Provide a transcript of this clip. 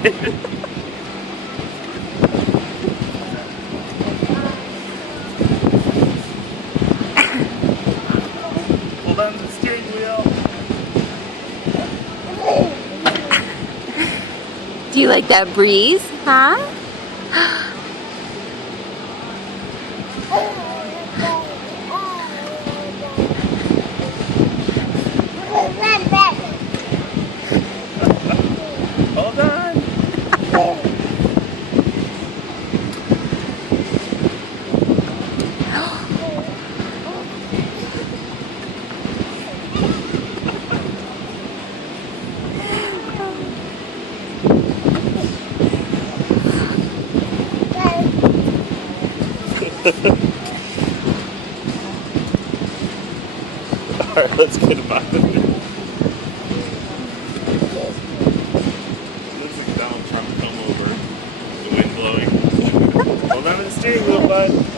Hold on to the steering wheel. Do you like that breeze, huh? Hold on. Alright, let's get him out of there. Looks like Donald Trump come over. The wind blowing. Hold on to the steering wheel, bud.